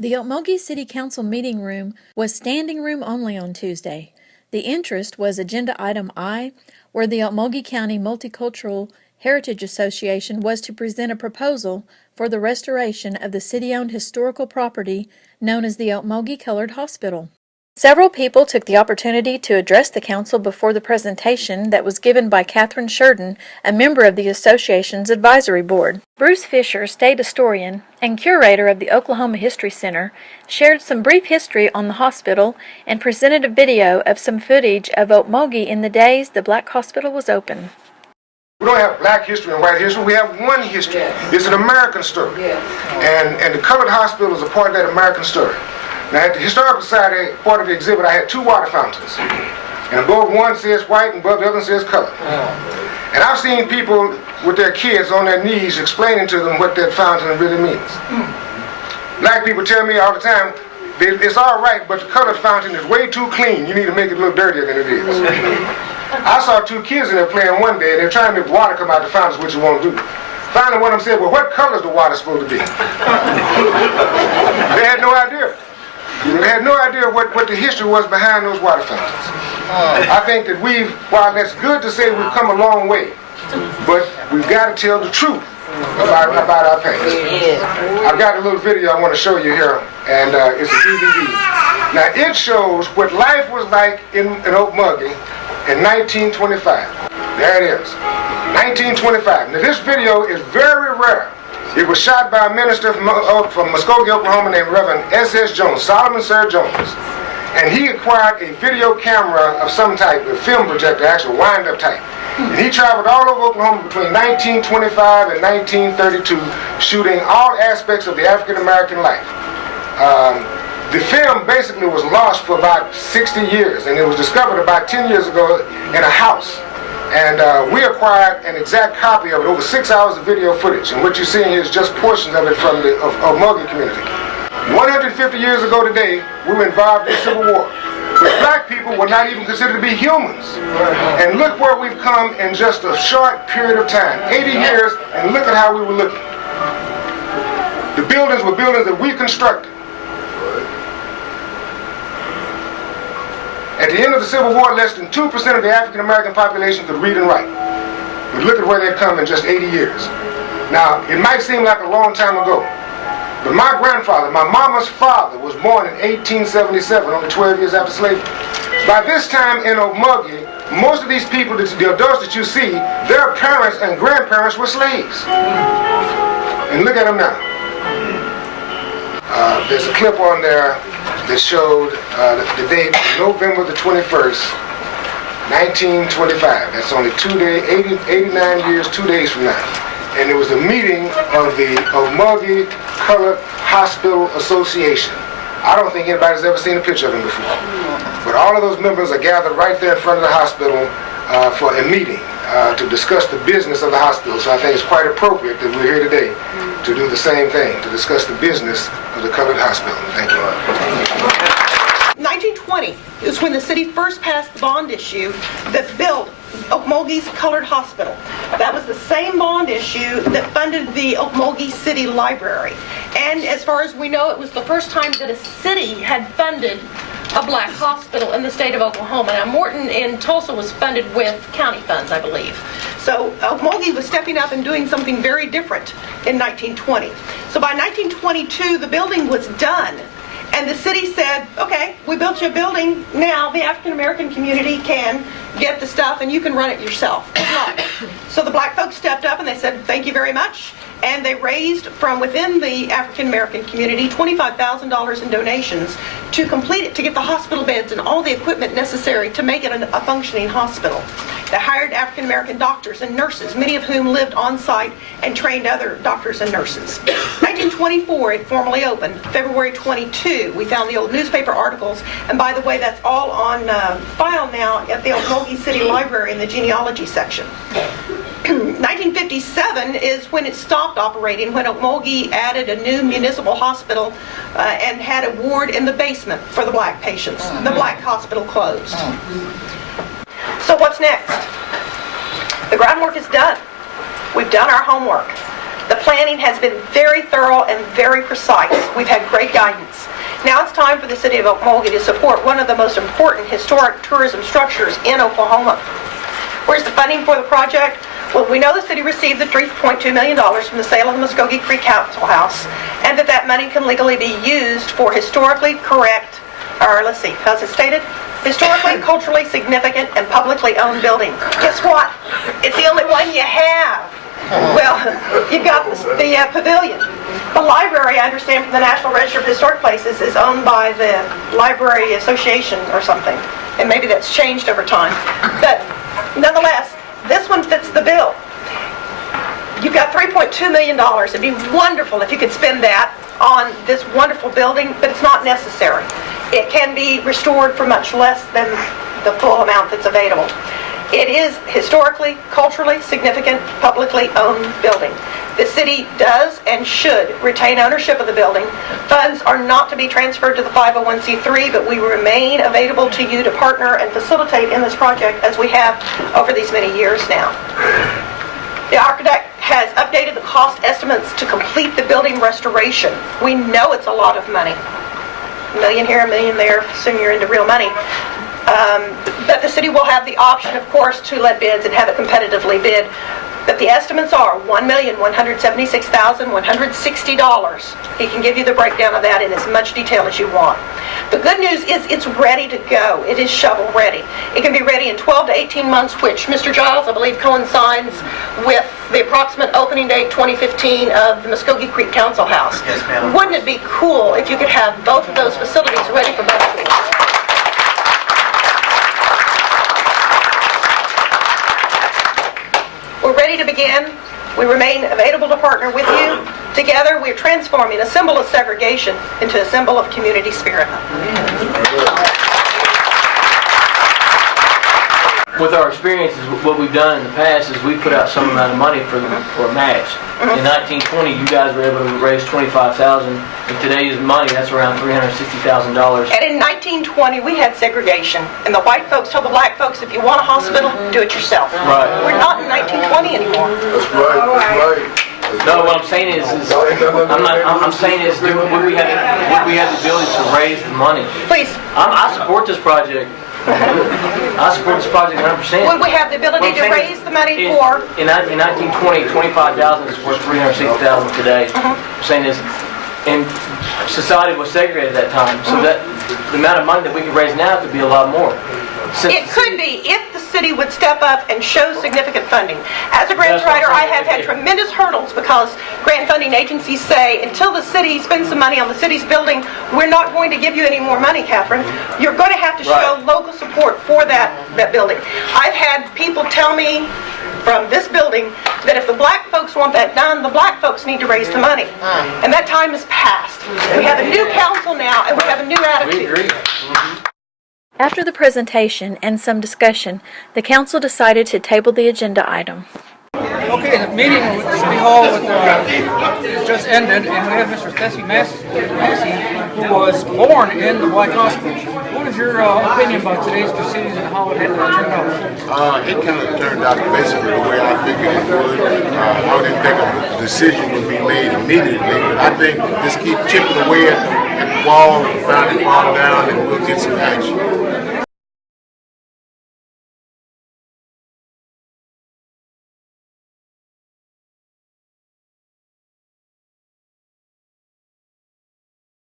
The Okmulgee City Council meeting room was standing room only on Tuesday. The interest was Agenda Item I, where the Okmulgee County Multicultural Heritage Association was to present a proposal for the restoration of the city-owned historical property known as the Okmulgee Colored Hospital. Several people took the opportunity to address the council before the presentation that was given by Catherine Sheridan, a member of the association's advisory board. Bruce Fisher, state historian and curator of the Oklahoma History Center, shared some brief history on the hospital and presented a video of some footage of Okmulgee in the days the Black Hospital was open. We don't have black history and white history. We have one history. Yeah. It's an American story. Yeah. And the Colored Hospital is a part of that American story. Now, at the Historical Society part of the exhibit, I had two water fountains. And above one says white and above the other says colored. Oh. And I've seen people with their kids on their knees explaining to them what that fountain really means. Black people tell me all the time, it's all right, but the colored fountain is way too clean. You need to make it a little dirtier than it is. I saw two kids in there playing one day, and they're trying to make water come out the fountains, which you won't do. Finally, one of them said, well, what color is the water supposed to be? They had no idea. They had no idea what the history was behind those water fountains. I think that while that's good to say we've come a long way, but we've got to tell the truth about our past. I've got a little video I want to show you here, and it's a DVD. Now, it shows what life was like in Okmulgee in 1925. There it is, 1925. Now, this video is very rare. It was shot by a minister from Muskogee, Oklahoma named Reverend S.S. Jones, Solomon Sir Jones. And he acquired a video camera of some type, a film projector, actual wind-up type. And he traveled all over Oklahoma between 1925 and 1932, shooting all aspects of the African-American life. The film basically was lost for about 60 years, and it was discovered about 10 years ago in a house. And we acquired an exact copy of it, over 6 hours of video footage. And what you're seeing here is just portions of it from the Okmulgee community. 150 years ago today, we were involved in the Civil War. But black people were not even considered to be humans. And look where we've come in just a short period of time, 80 years, and look at how we were looking. The buildings were buildings that we constructed. At the end of the Civil War, less than 2% of the African American population could read and write. But look at where they've come in just 80 years. Now, it might seem like a long time ago, but my grandfather, my mama's father, was born in 1877, only 12 years after slavery. By this time in Okmulgee, most of these people, the adults that you see, their parents and grandparents were slaves. And look at them now. There's a clip on there that showed the date, November the 21st, 1925. That's only 89 years, 2 days from now. And it was a meeting of the Okmulgee Colored Hospital Association. I don't think anybody's ever seen a picture of him before. But all of those members are gathered right there in front of the hospital for a meeting to discuss the business of the hospital. So I think it's quite appropriate that we're here today to do the same thing, to discuss the business of the Colored Hospital. Thank you. 1920 is when the city first passed the bond issue that built Okmulgee's Colored Hospital. That was the same bond issue that funded the Okmulgee City Library. And as far as we know, it was the first time that a city had funded a black hospital in the state of Oklahoma. Now, Morton in Tulsa was funded with county funds, I believe. So Okmulgee was stepping up and doing something very different in 1920. So by 1922, the building was done. And the city said, okay, we built you a building. Now the African American community can get the stuff and you can run it yourself. So the black folks stepped up and they said, thank you very much. And they raised from within the African American community $25,000 in donations to complete it, to get the hospital beds and all the equipment necessary to make it a functioning hospital. They hired African American doctors and nurses, many of whom lived on site and trained other doctors and nurses. 1924, it formally opened. February 22, we found the old newspaper articles. And by the way, that's all on file now at the Okmulgee City Library in the genealogy section. 1957 is when it stopped operating, when Okmulgee added a new municipal hospital and had a ward in the basement for the black patients. The black hospital closed. So what's next? The groundwork is done. We've done our homework. The planning has been very thorough and very precise. We've had great guidance. Now it's time for the city of Okmulgee to support one of the most important historic tourism structures in Oklahoma. Where's the funding for the project? Well, we know the city received the $3.2 million from the sale of the Muskogee Creek Council House, and that money can legally be used for historically correct, or let's see, how's it stated? Historically, culturally significant, and publicly owned building. Guess what? It's the only one you have. Well, you've got the pavilion. The library, I understand from the National Register of Historic Places, is owned by the Library Association or something. And maybe that's changed over time. But nonetheless, this one fits the bill. You've got $3.2 million. It'd be wonderful if you could spend that on this wonderful building, but it's not necessary. It can be restored for much less than the full amount that's available. It is historically, culturally significant, publicly owned building. The city does and should retain ownership of the building. Funds are not to be transferred to the 501c3, but we remain available to you to partner and facilitate in this project as we have over these many years now. The architect has updated the cost estimates to complete the building restoration. We know it's a lot of money. $1 million here, $1 million there, soon you're into real money. But the city will have the option, of course, to let bids and have it competitively bid. But the estimates are $1,176,160. He can give you the breakdown of that in as much detail as you want. The good news is it's ready to go. It is shovel ready. It can be ready in 12 to 18 months, which Mr. Giles, I believe, coincides with the approximate opening date 2015 of the Muskogee Creek Council House. Yes, ma'am. Wouldn't it be cool if you could have both of those facilities ready for both schools? We're ready to begin. We remain available to partner with you. Together, we're transforming a symbol of segregation into a symbol of community spirit. With our experiences, what we've done in the past is we put out some amount of money for a match. In 1920, you guys were able to raise $25,000. In today's money, that's around $360,000. And in 1920, we had segregation. And the white folks told the black folks, if you want a hospital, do it yourself. Right. We're not in 1920 anymore. That's right, that's right. No, what I'm saying is I'm saying is, would we have the ability to raise the money? Please. I support this project. I support this project 100%. Would we have the ability to raise the money for? In 1920, $25,000 is worth $360,000 today. I'm saying is, and society was segregated at that time, so that the amount of money that we could raise now could be a lot more. It could be if the city would step up and show significant funding. As a grant writer, I have had tremendous hurdles because grant funding agencies say, until the city spends some money on the city's building, we're not going to give you any more money, Catherine. You're going to have to show local support for that building. I've had people tell me from this building that if the black folks want that done, the black folks need to raise the money. And that time is past. We have a new council now, and we have a new attitude. We agree. After the presentation and some discussion, the council decided to table the agenda item. Okay, the meeting with City Hall just ended, and we have Mr. Stacey Massey, who was born in the Black Hospital. What is your opinion about today's proceedings and how it turned out? It kind of turned out basically the way I figured it would. I didn't think a decision would be made immediately, but I think just keep chipping away at the wall and finally fall down and we'll get some action.